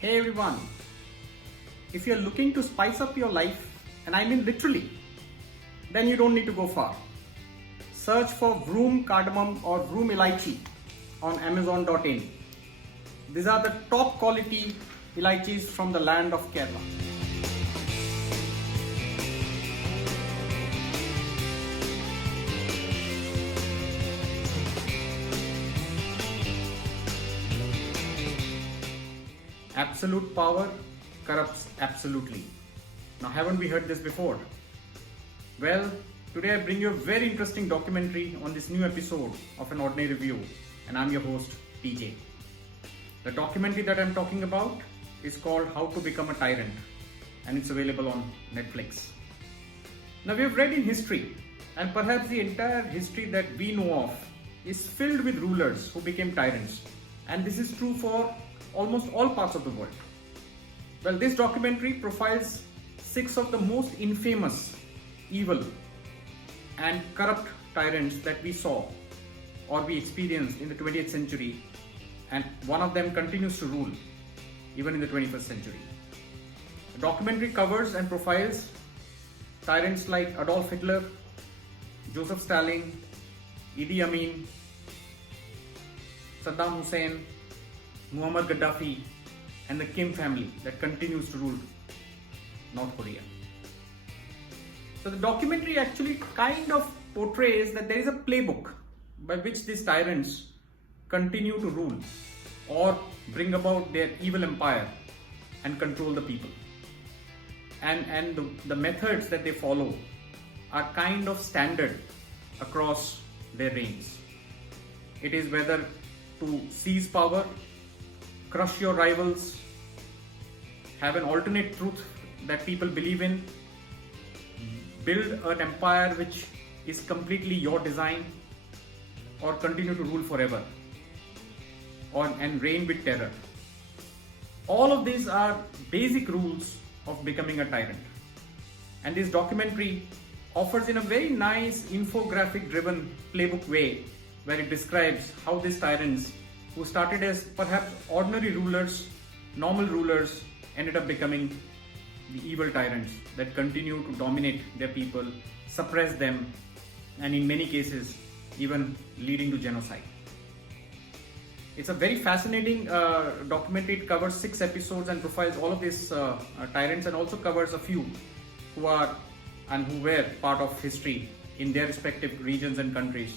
Hey everyone, if you're looking to spice up your life, and I mean literally, then you don't need to go far. Search for Vroom Cardamom or Vroom Elaichi on Amazon.in. These are the top quality elaichis from the land of Kerala. Absolute power corrupts absolutely. Now, haven't we heard this before? Well, today I bring you a very interesting documentary on this new episode of An Ordinary Review, and I'm your host, TJ. The documentary that I'm talking about is called How to Become a Tyrant, and it's available on Netflix. Now, we've read in history, and perhaps the entire history that we know of is filled with rulers who became tyrants, and this is true for almost all parts of the world. Well, this documentary profiles 6 of the most infamous, evil, and corrupt tyrants that we saw or we experienced in the 20th century, and one of them continues to rule even in the 21st century. The documentary covers and profiles tyrants like Adolf Hitler, Joseph Stalin, Idi Amin, Saddam Hussein, Muammar Gaddafi, and the Kim family that continues to rule North Korea. So the documentary actually kind of portrays that there is a playbook by which these tyrants continue to rule or bring about their evil empire and control the people. And the methods that they follow are kind of standard across their reigns. It is whether to seize power, crush your rivals, have an alternate truth that people believe in, build an empire which is completely your design, or continue to rule forever, and reign with terror. All of these are basic rules of becoming a tyrant. And this documentary offers in a very nice infographic driven playbook way where it describes how these tyrants who started as perhaps ordinary rulers, normal rulers, ended up becoming the evil tyrants that continue to dominate their people, suppress them, and in many cases, even leading to genocide. It's a very fascinating documentary. It covers 6 episodes and profiles all of these tyrants, and also covers a few who are and who were part of history in their respective regions and countries,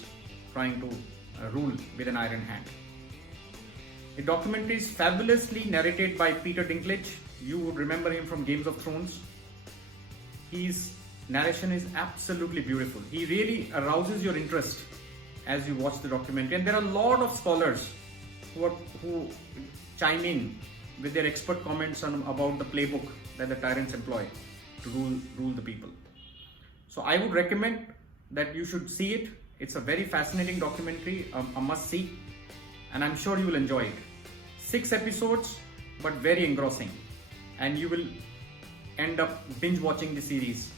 trying to rule with an iron hand. The documentary is fabulously narrated by Peter Dinklage. You would remember him from Games of Thrones. His narration is absolutely beautiful. He really arouses your interest as you watch the documentary. And there are a lot of scholars who chime in with their expert comments about the playbook that the tyrants employ to rule the people. So I would recommend that you should see it. It's a very fascinating documentary, a must-see, and I'm sure you will enjoy it. 6 episodes, but very engrossing, and you will end up binge watching the series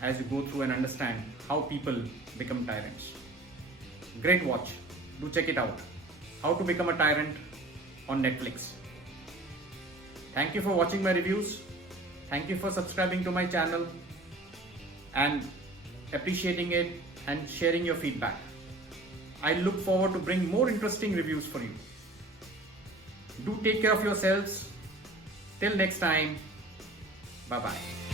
as you go through and understand how people become tyrants. Great watch. Do check it out. How to Become a Tyrant on Netflix. Thank you for watching my reviews. Thank you for subscribing to my channel and appreciating it and sharing your feedback. I look forward to bring more interesting reviews for you. Do take care of yourselves. Till next time, bye-bye.